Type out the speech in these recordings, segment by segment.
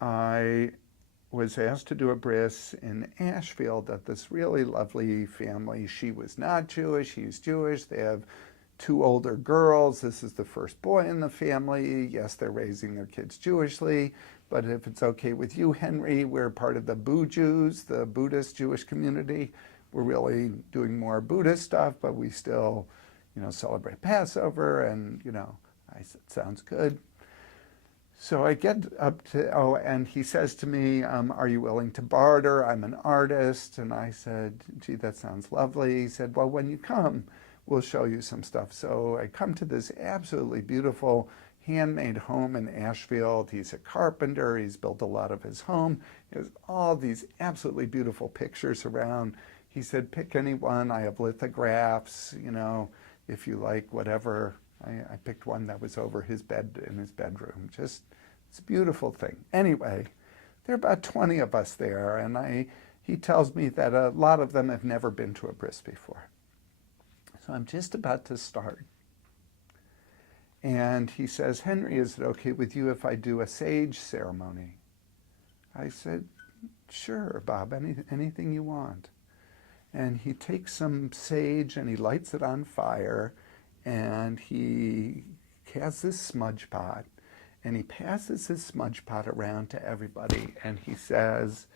I was asked to do a bris in Ashfield at this really lovely family. She was not Jewish, he's Jewish. They have two older girls. This is the first boy in the family. Yes, they're raising their kids Jewishly, but if it's okay with you, Henry, we're part of the Bu-Jews, the Buddhist-Jewish community. We're really doing more Buddhist stuff, but we still, celebrate Passover, and, I said, sounds good. So I get up to, and he says to me, are you willing to barter? I'm an artist. And I said, gee, that sounds lovely. He said, well, when you come, we'll show you some stuff. So I come to this absolutely beautiful handmade home in Ashfield. He's a carpenter. He's built a lot of his home. He has all these absolutely beautiful pictures around. He said, pick any one. I have lithographs, if you like, whatever. I picked one that was over his bed in his bedroom. Just, it's a beautiful thing. Anyway, there are about 20 of us there, and he tells me that a lot of them have never been to a bris before. So I'm just about to start. And he says, Henry, is it okay with you if I do a sage ceremony? I said, sure, Bob, anything you want. And he takes some sage and he lights it on fire, and he has this smudge pot, and he passes his smudge pot around to everybody, and he says,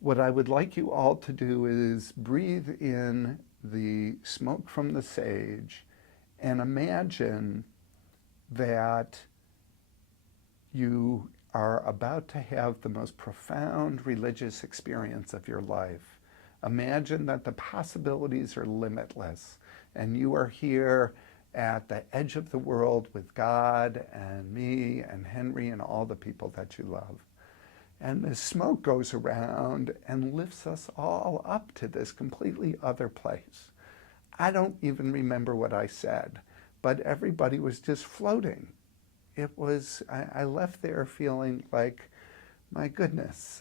what I would like you all to do is breathe in the smoke from the sage and imagine that you are about to have the most profound religious experience of your life. Imagine that the possibilities are limitless, and you are here at the edge of the world with God and me and Henry and all the people that you love. And the smoke goes around and lifts us all up to this completely other place. I don't even remember what I said, but everybody was just floating. It was, I left there feeling like, my goodness,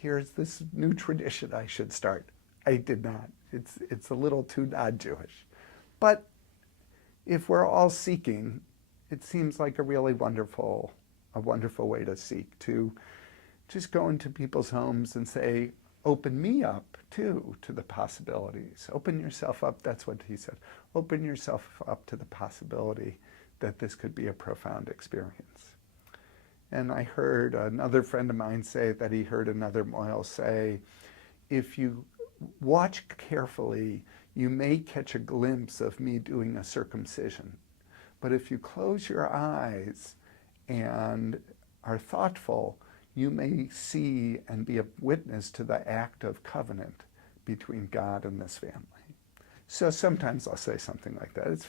here's this new tradition I should start. I did not. It's a little too non-Jewish. But if we're all seeking, it seems like a really wonderful way to seek, to just go into people's homes and say, open me up too to the possibilities. Open yourself up, that's what he said. Open yourself up to the possibility that this could be a profound experience. And I heard another friend of mine say that he heard another mohel say, if you watch carefully, you may catch a glimpse of me doing a circumcision. But if you close your eyes and are thoughtful, you may see and be a witness to the act of covenant between God and this family. So sometimes I'll say something like that. It's,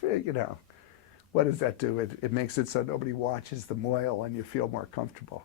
what does that do? It makes it so nobody watches the mohel and you feel more comfortable.